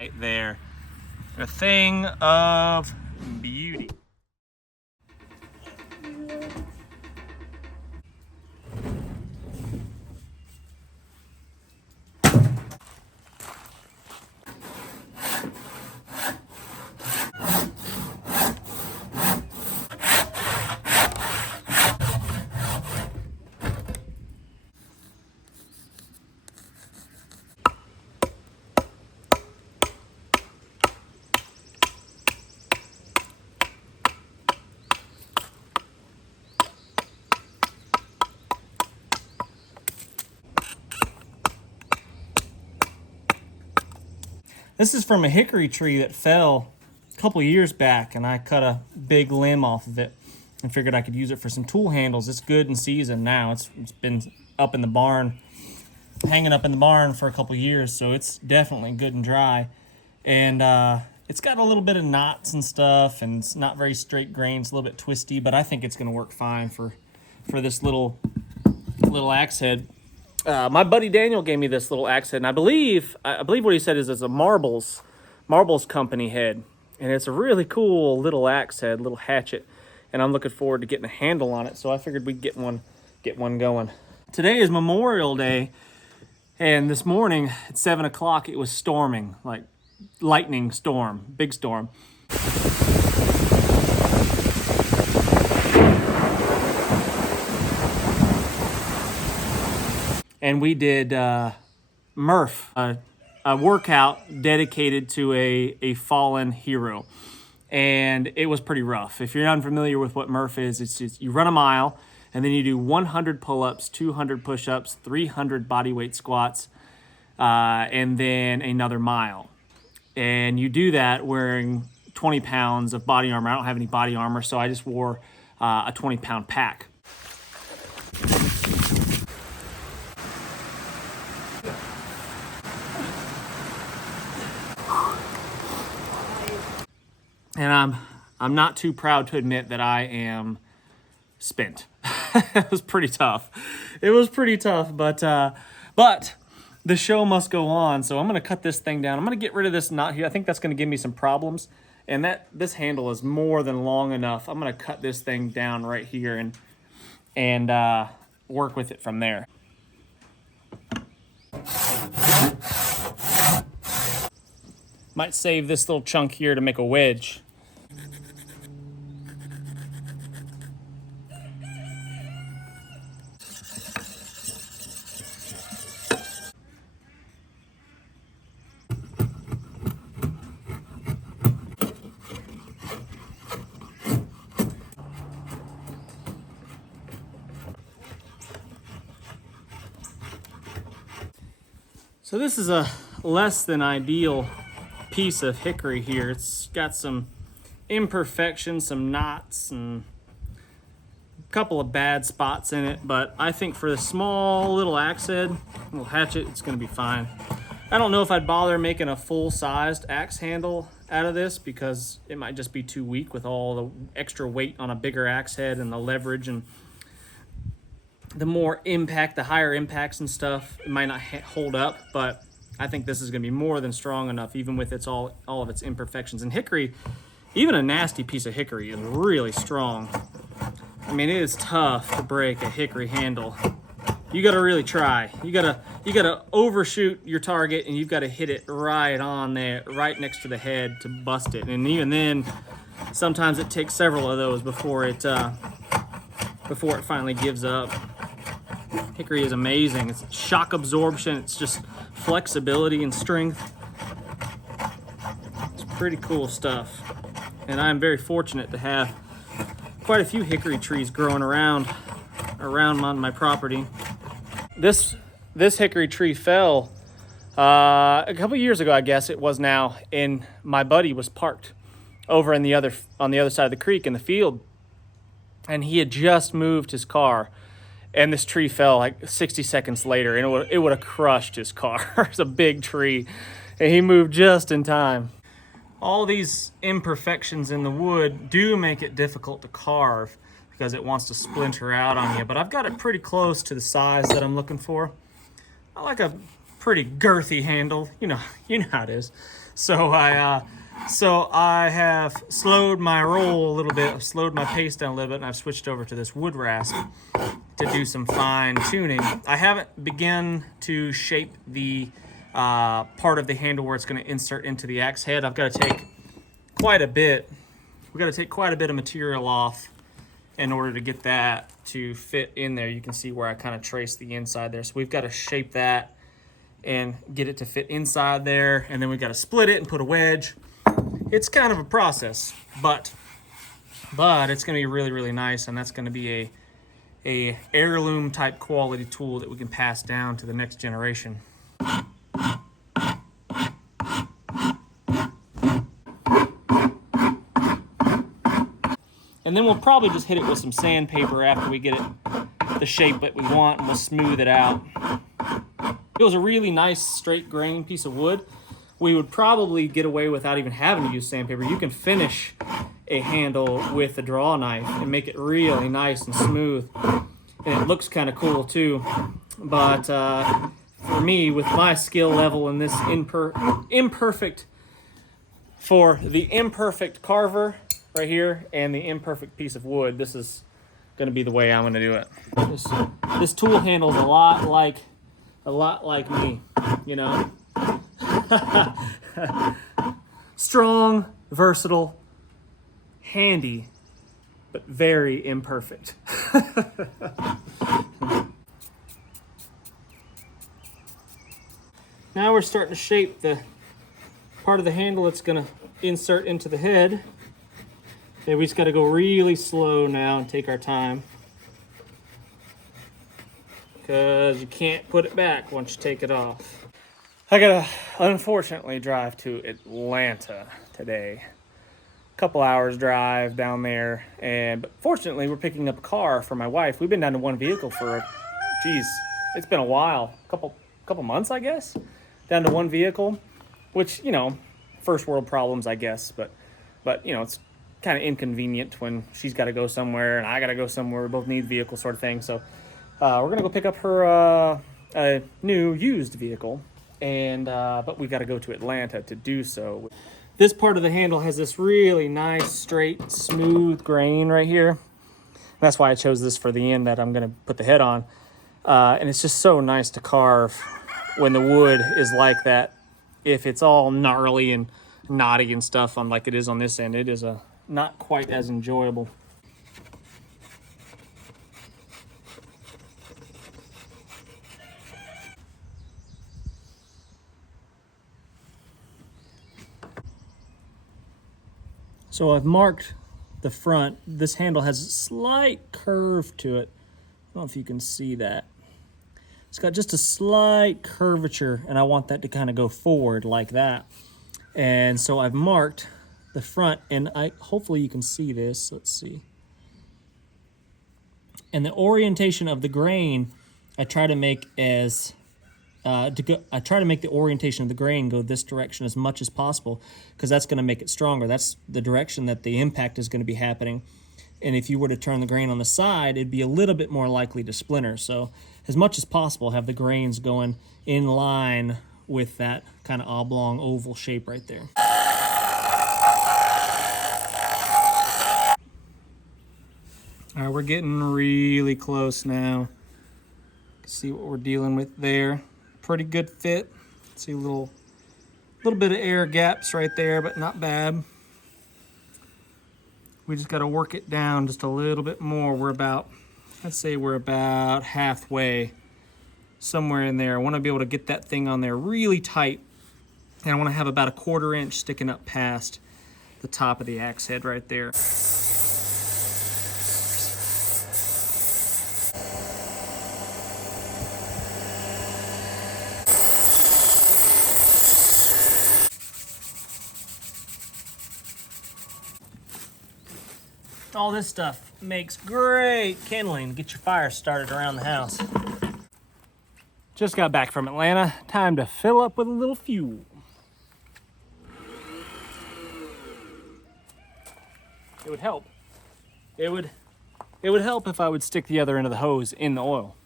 Right there. A thing of beauty. This is from a hickory tree that fell a couple years back, and I cut a big limb off of it and figured I could use it for some tool handles. It's good in season now. It's been up in the barn, hanging up in the barn for a couple years, so it's definitely good and dry. And it's got a little bit of knots and stuff, and it's not very straight grain. It's a little bit twisty, but I think it's going to work fine for this little axe head. My buddy Daniel gave me this little axe head, and I believe what he said is it's a marbles company head, and it's a really cool little axe head, little hatchet, and I'm looking forward to getting a handle on it. So I figured we'd get one going. Today is Memorial Day, and this morning at 7 o'clock it was storming, like lightning storm, big storm. And we did Murph, a workout dedicated to a fallen hero. And it was pretty rough. If you're unfamiliar with what Murph is, it's you run a mile, and then you do 100 pull-ups, 200 push-ups, 300 bodyweight squats, and then another mile. And you do that wearing 20 pounds of body armor. I don't have any body armor, so I just wore a 20-pound pack. And I'm not too proud to admit that I am spent. It was pretty tough. But the show must go on. So I'm gonna cut this thing down. I'm gonna get rid of this knot here. I think that's gonna give me some problems. And this handle is more than long enough. I'm gonna cut this thing down right here and work with it from there. Might save this little chunk here to make a wedge. So this is a less than ideal piece of hickory here. It's got some imperfections, some knots, and a couple of bad spots in it, but I think for the small little axe head, little hatchet, it's gonna be fine. I don't know if I'd bother making a full-sized axe handle out of this because it might just be too weak with all the extra weight on a bigger axe head and the leverage and the more impact, the higher impacts and stuff, it might not hold up, but I think this is gonna be more than strong enough, even with all of its imperfections. And hickory, even a nasty piece of hickory is really strong. I mean, it is tough to break a hickory handle. You gotta really try. You gotta overshoot your target, and you've gotta hit it right on there, right next to the head to bust it. And even then, sometimes it takes several of those before it finally gives up. Hickory is amazing. It's shock absorption. It's just flexibility and strength. It's pretty cool stuff. And I'm very fortunate to have quite a few hickory trees growing around my property. This hickory tree fell a couple years ago, I guess it was now, and my buddy was parked over on the other side of the creek in the field, and he had just moved his car. And this tree fell like 60 seconds later, and it would have crushed his car. It's a big tree, and he moved just in time. All these imperfections in the wood do make it difficult to carve because it wants to splinter out on you, but I've got it pretty close to the size that I'm looking for. I like a pretty girthy handle. You know how it is. So I have slowed my roll a little bit, I've slowed my pace down a little bit, and I've switched over to this wood rasp to do some fine tuning. I haven't begun to shape the part of the handle where it's going to insert into the axe head. I've got to take quite a bit. We've got to take quite a bit of material off in order to get that to fit in there. You can see where I kind of traced the inside there. So we've got to shape that and get it to fit inside there, and then we've got to split it and put a wedge. It's kind of a process, but it's going to be really, really nice, and that's going to be a heirloom type quality tool that we can pass down to the next generation. And then we'll probably just hit it with some sandpaper after we get it the shape that we want, and we'll smooth it out. If it was a really nice straight grain piece of wood, we would probably get away without even having to use sandpaper. You can finish a handle with a draw knife and make it really nice and smooth. And it looks kind of cool too. But for me, with my skill level in this imperfect carver right here and the imperfect piece of wood, this is going to be the way I'm going to do it. This tool handle's a lot like me, you know. Strong, versatile, handy, but very imperfect. Now we're starting to shape the part of the handle that's going to insert into the head. Okay, we just got to go really slow now and take our time, because you can't put it back once you take it off. I gotta unfortunately drive to Atlanta today. A couple hours drive down there, but fortunately we're picking up a car for my wife. We've been down to one vehicle for, it's been a while, couple months, I guess, down to one vehicle, which, you know, first world problems, I guess, but you know, it's kind of inconvenient when she's got to go somewhere and I got to go somewhere. We both need vehicle sort of thing. So we're gonna go pick up her a new used vehicle. But we've got to go to Atlanta to do so. This part of the handle has this really nice, straight, smooth grain right here. That's why I chose this for the end that I'm going to put the head on. And it's just so nice to carve when the wood is like that. If it's all gnarly and knotty and stuff on like it is on this end, it is not quite as enjoyable. So I've marked the front. This handle has a slight curve to it. I don't know if you can see that. It's got just a slight curvature, and I want that to kind of go forward like that. And so I've marked the front, and hopefully you can see this. Let's see. And the orientation of the grain, I try to make as I try to make the orientation of the grain go this direction as much as possible, because that's going to make it stronger. That's the direction that the impact is going to be happening. And if you were to turn the grain on the side, it'd be a little bit more likely to splinter. So as much as possible, have the grains going in line with that kind of oblong oval shape right there. All right, we're getting really close now. See what we're dealing with there. Pretty good fit. See a little bit of air gaps right there, but not bad. We just got to work it down just a little bit more. Let's say we're about halfway, somewhere in there. I want to be able to get that thing on there really tight, and I want to have about a 1/4 inch sticking up past the top of the axe head right there. All this stuff makes great kindling to get your fire started around the house. Just got back from Atlanta. Time to fill up with a little fuel. It would help. It would help if I would stick the other end of the hose in the oil.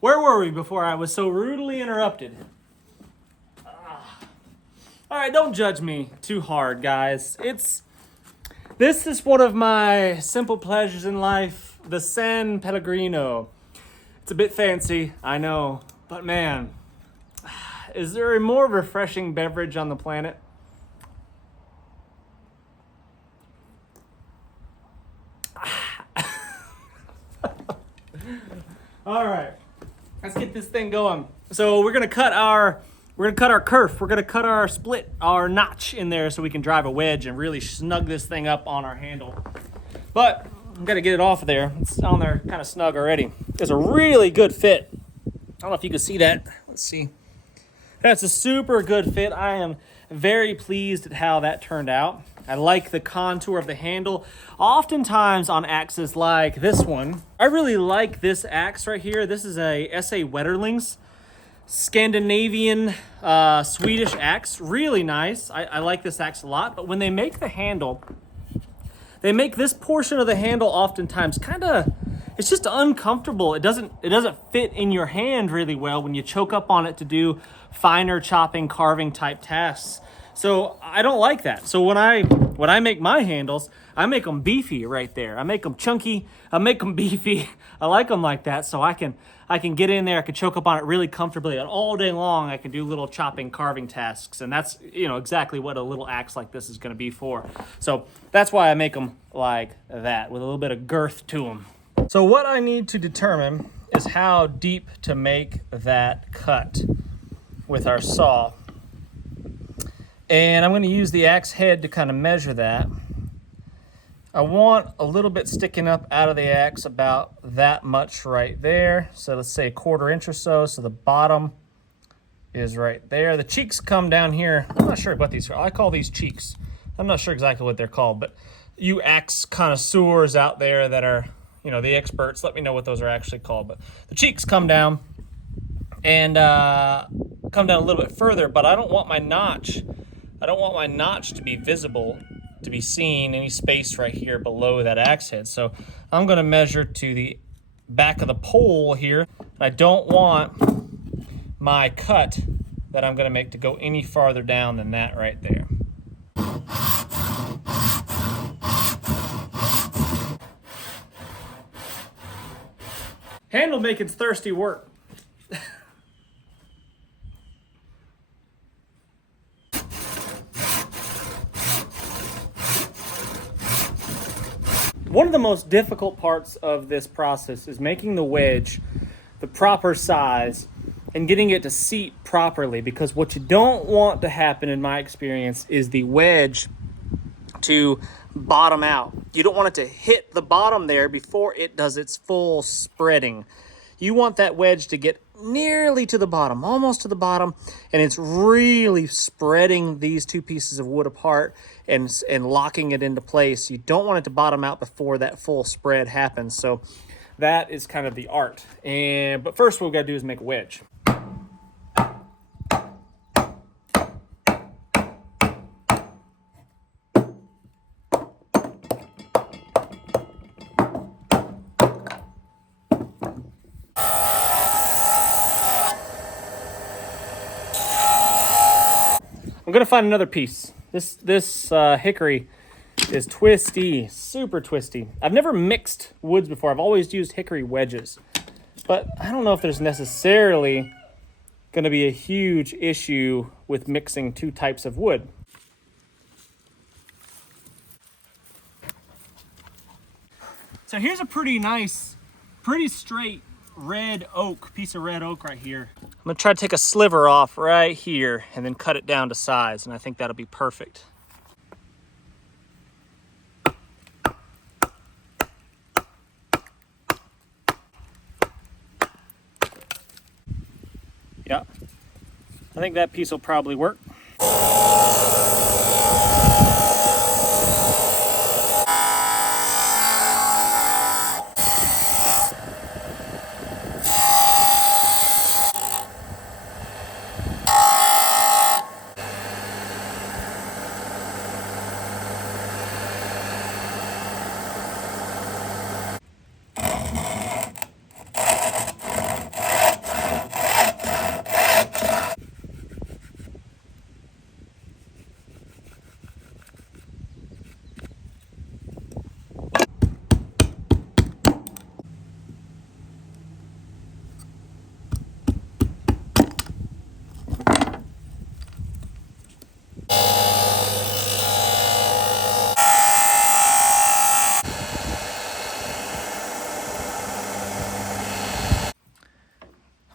Where were we before I was so rudely interrupted? All right, don't judge me too hard, guys. This is one of my simple pleasures in life, the San Pellegrino. It's a bit fancy, I know, but man, is there a more refreshing beverage on the planet? All right, let's get this thing going. So we're gonna cut our kerf. We're gonna cut our split, our notch in there, so we can drive a wedge and really snug this thing up on our handle. But I'm gonna get it off of there. It's on there, kind of snug already. It's a really good fit. I don't know if you can see that. Let's see. That's a super good fit. I am very pleased at how that turned out. I like the contour of the handle. Oftentimes on axes like this one, I really like this axe right here. This is a SA Wetterlings Scandinavian Swedish axe. Really nice. I like this axe a lot. But when they make the handle, they make this portion of the handle oftentimes kind of, it's just uncomfortable. It doesn't fit in your hand really well when you choke up on it to do finer chopping, carving type tasks. So I don't like that. So when I make my handles, I make them beefy right there. I make them chunky. I make them beefy. I like them like that, so I can get in there. I can choke up on it really comfortably, and all day long I can do little chopping, carving tasks, and that's exactly what a little axe like this is going to be for. So that's why I make them like that, with a little bit of girth to them. So what I need to determine is how deep to make that cut with our saw. And I'm going to use the axe head to kind of measure that. I want a little bit sticking up out of the axe, about that much right there. So let's say 1/4 inch or so. So the bottom is right there. The cheeks come down here. I'm not sure what these are. I call these cheeks. I'm not sure exactly what they're called, but you axe connoisseurs out there that are, the experts, let me know what those are actually called. But the cheeks come down and come down a little bit further, but I don't want my notch to be visible, to be seen, any space right here below that axe head. So I'm going to measure to the back of the pole here. I don't want my cut that I'm going to make to go any farther down than that right there. Handle making's thirsty work. One of the most difficult parts of this process is making the wedge the proper size and getting it to seat properly, because what you don't want to happen, in my experience, is the wedge to bottom out. You don't want it to hit the bottom there before it does its full spreading. You want that wedge to get nearly to the bottom, almost to the bottom, and it's really spreading these two pieces of wood apart and locking it into place. You don't want it to bottom out before that full spread happens. So that is kind of the art. But first what we've got to do is make a wedge. I'm gonna find another piece. This hickory is twisty, super twisty. I've never mixed woods before. I've always used hickory wedges, but I don't know if there's necessarily gonna be a huge issue with mixing two types of wood. So here's a pretty nice, pretty straight piece of red oak right here. I'm gonna try to take a sliver off right here and then cut it down to size, and I think that'll be perfect. Yeah, I think that piece will probably work.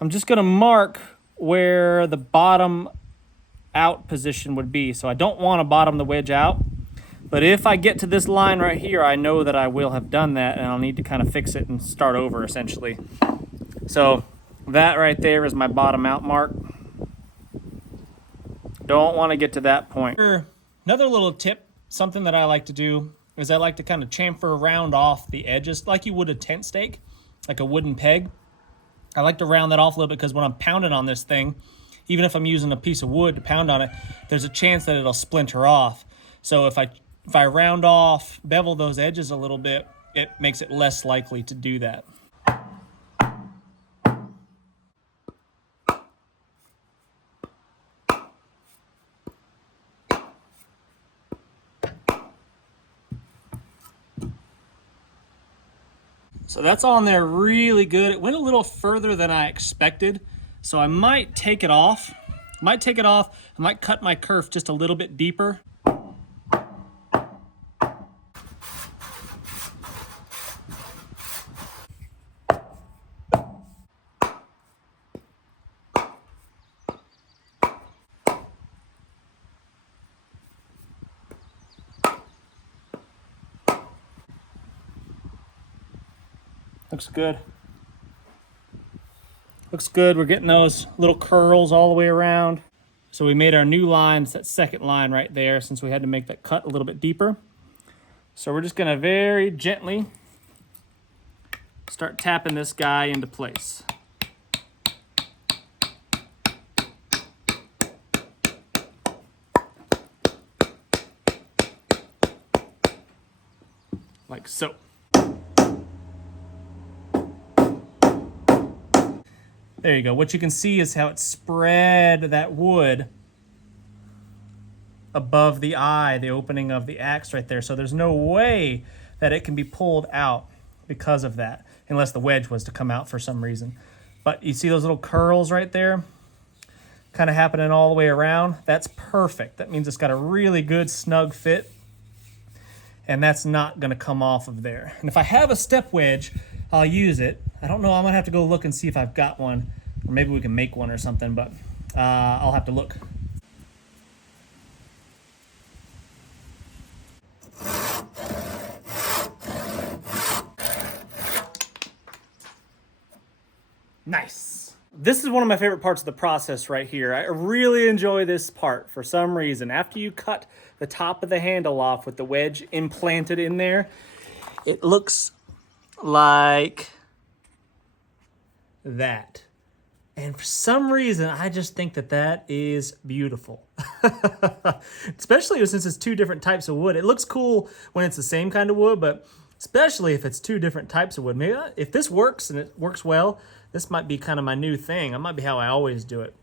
I'm just gonna mark where the bottom out position would be. So I don't want to bottom the wedge out, but if I get to this line right here, I know that I will have done that and I'll need to kind of fix it and start over essentially. So that right there is my bottom out mark. Don't want to get to that point. Another little tip, something that I like to do is I like to kind of chamfer round off the edges like you would a tent stake, like a wooden peg. I like to round that off a little bit because when I'm pounding on this thing, even if I'm using a piece of wood to pound on it, there's a chance that it'll splinter off. So if I round off, bevel those edges a little bit, it makes it less likely to do that. So that's on there really good. It went a little further than I expected, so I might take it off. I might cut my kerf just a little bit deeper. Looks good. Looks good. We're getting those little curls all the way around. So we made our new line. It's that second line right there since we had to make that cut a little bit deeper. So we're just gonna very gently start tapping this guy into place. Like so. There you go. What you can see is how it spread that wood above the eye, the opening of the axe right there. So there's no way that it can be pulled out because of that, unless the wedge was to come out for some reason. But you see those little curls right there kind of happening all the way around? That's perfect. That means it's got a really good snug fit, and that's not going to come off of there. And if I have a step wedge, I'll use it. I don't know, I'm gonna have to go look and see if I've got one, or maybe we can make one or something, but I'll have to look. Nice. This is one of my favorite parts of the process right here. I really enjoy this part for some reason. After you cut the top of the handle off with the wedge implanted in there, it looks like that. And for some reason, I just think that that is beautiful. Especially since it's two different types of wood. It looks cool when it's the same kind of wood, but especially if it's two different types of wood. Maybe if this works and it works well, this might be kind of my new thing. That might be how I always do it.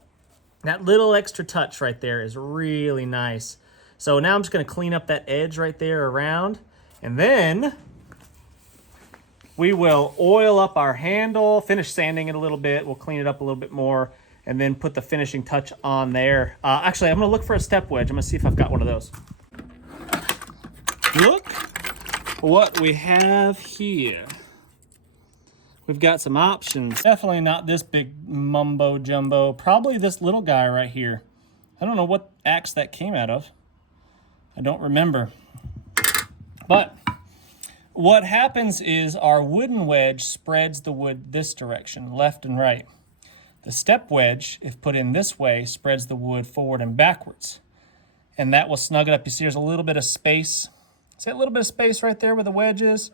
That little extra touch right there is really nice. So now I'm just gonna clean up that edge right there around, and then we will oil up our handle, finish sanding it a little bit. We'll clean it up a little bit more and then put the finishing touch on there. Actually, I'm gonna look for a step wedge. I'm gonna see if I've got one of those. Look what we have here. We've got some options. Definitely not this big mumbo jumbo. Probably this little guy right here. I don't know what axe that came out of. I don't remember. But what happens is our wooden wedge spreads the wood this direction, left and right. The step wedge, if put in this way, spreads the wood forward and backwards. And that will snug it up. You see there's a little bit of space. See that little bit of space right there where the wedge is?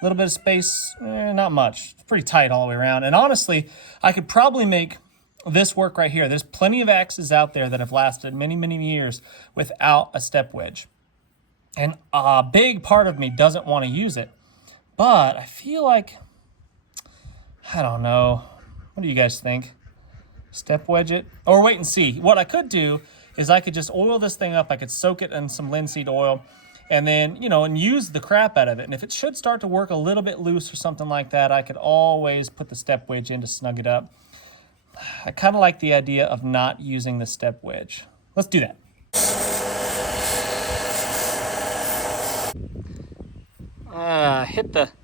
A little bit of space, not much. It's pretty tight all the way around. And honestly, I could probably make this work right here. There's plenty of axes out there that have lasted many, many years without a step wedge. And a big part of me doesn't want to use it, but I feel like, I don't know. What do you guys think? Step wedge it? Or wait and see. What I could do is I could just oil this thing up. I could soak it in some linseed oil and then, and use the crap out of it. And if it should start to work a little bit loose or something like that, I could always put the step wedge in to snug it up. I kind of like the idea of not using the step wedge. Let's do that.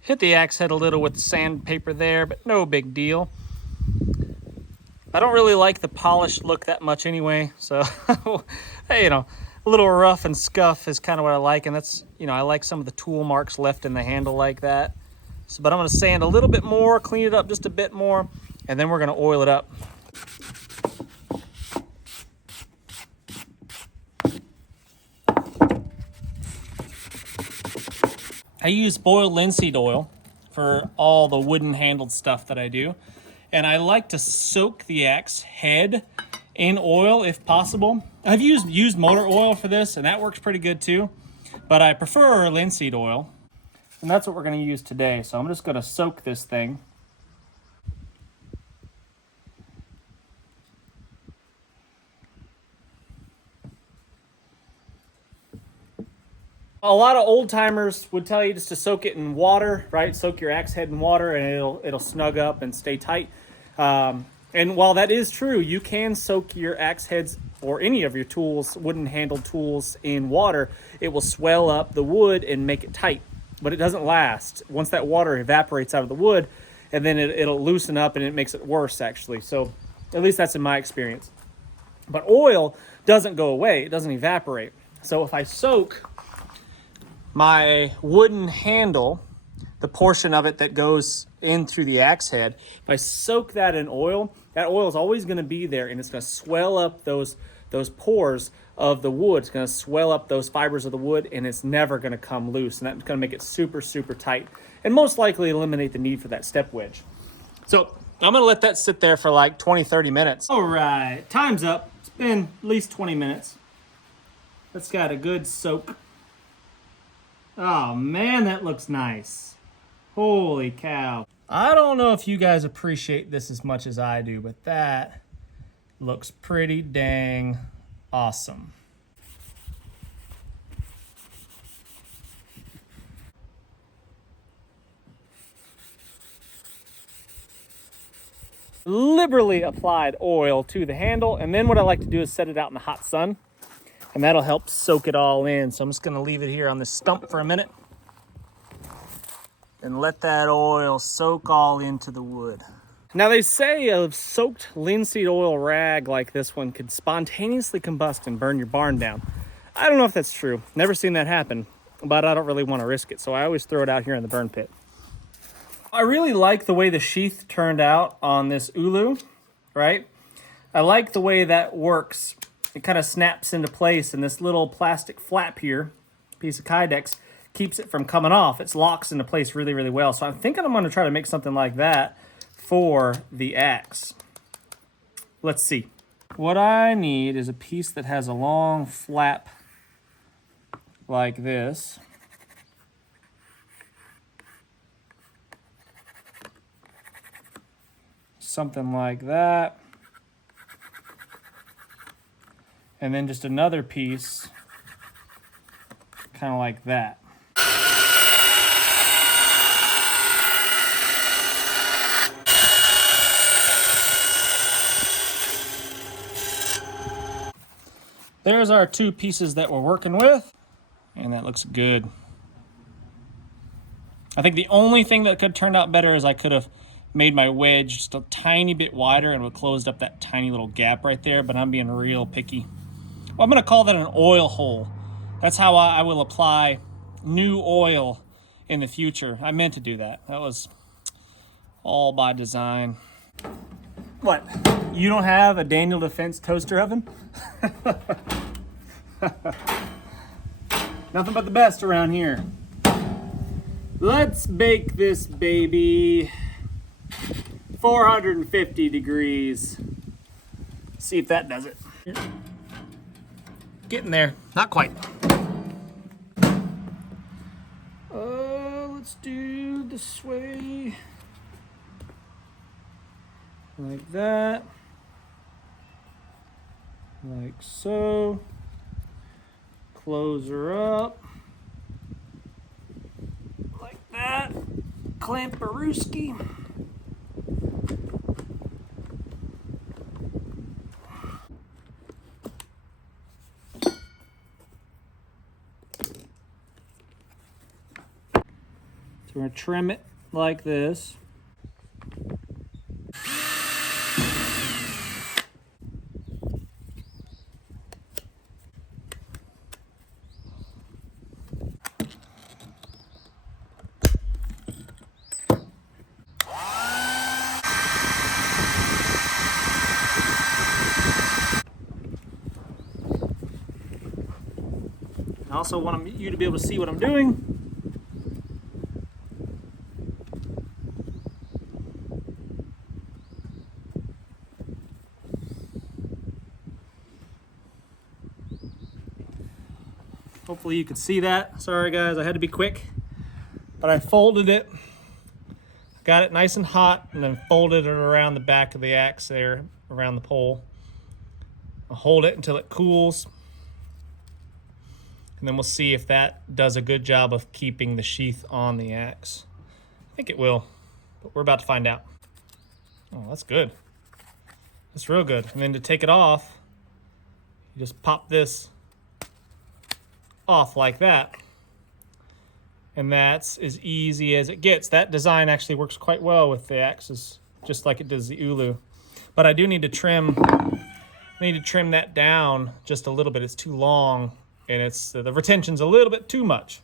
Hit the axe head a little with the sandpaper there, but no big deal. I don't really like the polished look that much anyway, so hey, you know, a little rough and scuff is kind of what I like, and that's, you know, I like some of the tool marks left in the handle like that. So, but I'm gonna sand a little bit more, clean it up just a bit more, and then we're gonna oil it up. I use boiled linseed oil for all the wooden handled stuff that I do. And I like to soak the axe head in oil if possible. I've used motor oil for this, and that works pretty good too. But I prefer linseed oil. And that's what we're gonna use today. So I'm just gonna soak this thing. A lot of old timers would tell you just to soak it in water, right? Soak your axe head in water and it'll snug up and stay tight. And while that is true, you can soak your axe heads or any of your tools, wooden handled tools, in water. It will swell up the wood and make it tight, but it doesn't last. Once that water evaporates out of the wood, and then it'll loosen up and it makes it worse actually. So at least that's in my experience. But oil doesn't go away, it doesn't evaporate. So if I soak my wooden handle, the portion of it that goes in through the axe head, if I soak that in oil, that oil is always going to be there, and it's going to swell up those pores of the wood. It's going to swell up those fibers of the wood, and it's never going to come loose, and that's going to make it super, super tight, and most likely eliminate the need for that step wedge. So I'm going to let that sit there for like 20-30 minutes. All right, time's up. It's been at least 20 minutes. That's got a good soak. Oh man, that looks nice. Holy cow. I don't know if you guys appreciate this as much as I do, but that looks pretty dang awesome. Liberally applied oil to the handle, and then what I like to do is set it out in the hot sun, and that'll help soak it all in. So I'm just gonna leave it here on this stump for a minute and let that oil soak all into the wood. Now they say a soaked linseed oil rag like this one could spontaneously combust and burn your barn down. I don't know if that's true. Never seen that happen, but I don't really want to risk it, so I always throw it out here in the burn pit. I really like the way the sheath turned out on this ulu, right? I like the way that works. It kind of snaps into place, and this little plastic flap here, piece of Kydex, keeps it from coming off. It locks into place really, really well. So I'm thinking I'm going to try to make something like that for the axe. Let's see. What I need is a piece that has a long flap like this. Something like that. And then just another piece kind of like that. There's our two pieces that we're working with, and that looks good. I think the only thing that could have turned out better is I could have made my wedge just a tiny bit wider and would have closed up that tiny little gap right there, but I'm being real picky. Well, I'm going to call that an oil hole. That's how I will apply new oil in the future. I meant to do that. That was all by design. What? You don't have a Daniel Defense toaster oven? Nothing but the best around here. Let's bake this baby 450 degrees. See if that does it. Getting there. Not quite. Let's do this way. Like that. Like so. Close her up. Like that. Clamparooski. So we're going to trim it like this. also want you to be able to see what I'm doing. Hopefully you can see that. Sorry guys, I had to be quick, but I folded it, got it nice and hot, and then folded it around the back of the axe there, around the pole. I'll hold it until it cools, and then we'll see if that does a good job of keeping the sheath on the axe. I think it will, but we're about to find out. Oh, that's good. That's real good. And then to take it off, you just pop this off like that, and that's as easy as it gets. That design actually works quite well with the axes, just like it does the ulu. But I do need to trim that down just a little bit. It's too long, and it's the retention's a little bit too much.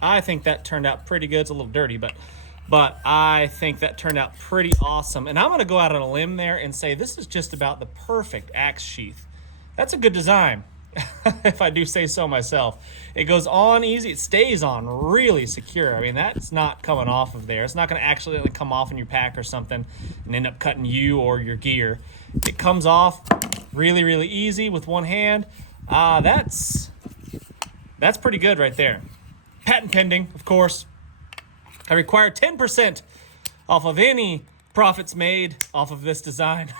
I think that turned out pretty good. It's a little dirty, but I think that turned out pretty awesome. And I'm going to go out on a limb there and say this is just about the perfect axe sheath. That's a good design, if I do say so myself. It goes on easy. It stays on really secure. I mean, that's not coming off of there. It's not going to actually come off in your pack or something and end up cutting you or your gear. It comes off really, really easy with one hand. That's pretty good right there. Patent pending, of course. I require 10% off of any profits made off of this design.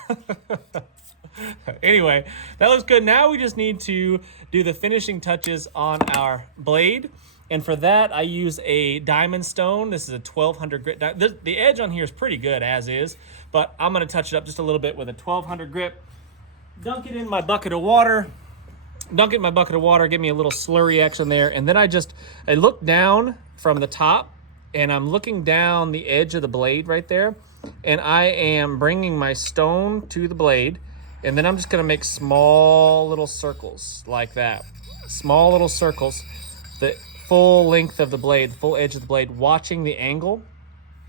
Anyway, that looks good. Now we just need to do the finishing touches on our blade. And for that, I use a diamond stone. This is a 1200 grit. The edge on here is pretty good as is, but I'm going to touch it up just a little bit with a 1200 grit. Dunk it in my bucket of water. Dunk it in my bucket of water, give me a little slurry action there, and then I look down from the top, and I'm looking down the edge of the blade right there, and I am bringing my stone to the blade, and then I'm just going to make small little circles like that. Small little circles, the full length of the blade, full edge of the blade, watching the angle,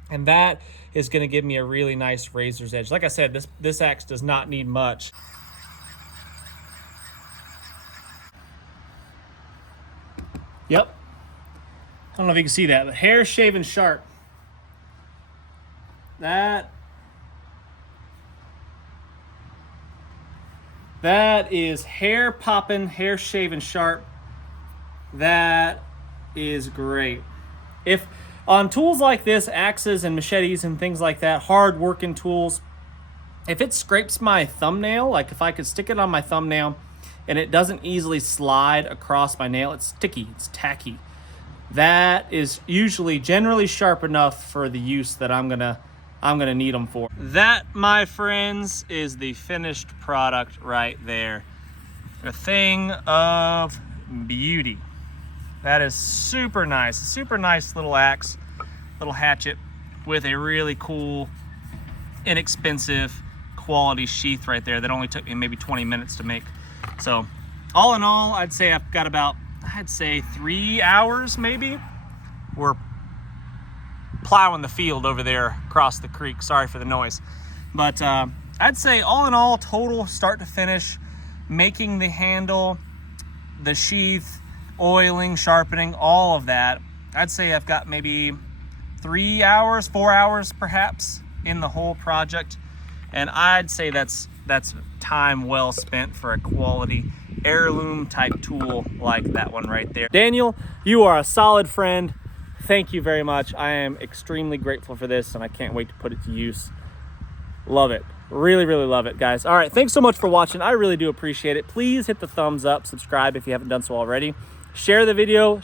and that is going to give me a really nice razor's edge. Like I said, this axe does not need much. Yep. I don't know if you can see that, but hair shaven sharp. That is hair popping, hair shaven sharp. That is great. If on tools like this, axes and machetes and things like that, hard working tools, if it scrapes my thumbnail, like if I could stick it on my thumbnail and it doesn't easily slide across my nail, it's sticky, it's tacky. That is usually generally sharp enough for the use that I'm gonna need them for. That, my friends, is the finished product right there. A thing of beauty. That is super nice little axe, little hatchet with a really cool, inexpensive quality sheath right there that only took me maybe 20 minutes to make. So all in all, I'd say I've got about, 3 hours maybe. We're plowing the field over there across the creek. Sorry for the noise. But I'd say all in all, total start to finish, making the handle, the sheath, oiling, sharpening, all of that, I'd say I've got maybe 3 hours, 4 hours perhaps in the whole project. And I'd say that's time well spent for a quality heirloom type tool like that one right there. Daniel, you are a solid friend. Thank you very much. I am extremely grateful for this, and I can't wait to put it to use. Love it. Really, really love it, guys. All right, thanks so much for watching. I really do appreciate it. Please hit the thumbs up, subscribe if you haven't done so already. Share the video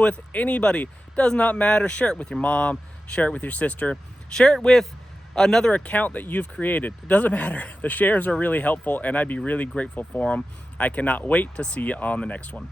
with anybody. Does not matter. Share it with your mom, share it with your sister, share it with another account that you've created. It doesn't matter. The shares are really helpful, and I'd be really grateful for them. I cannot wait to see you on the next one.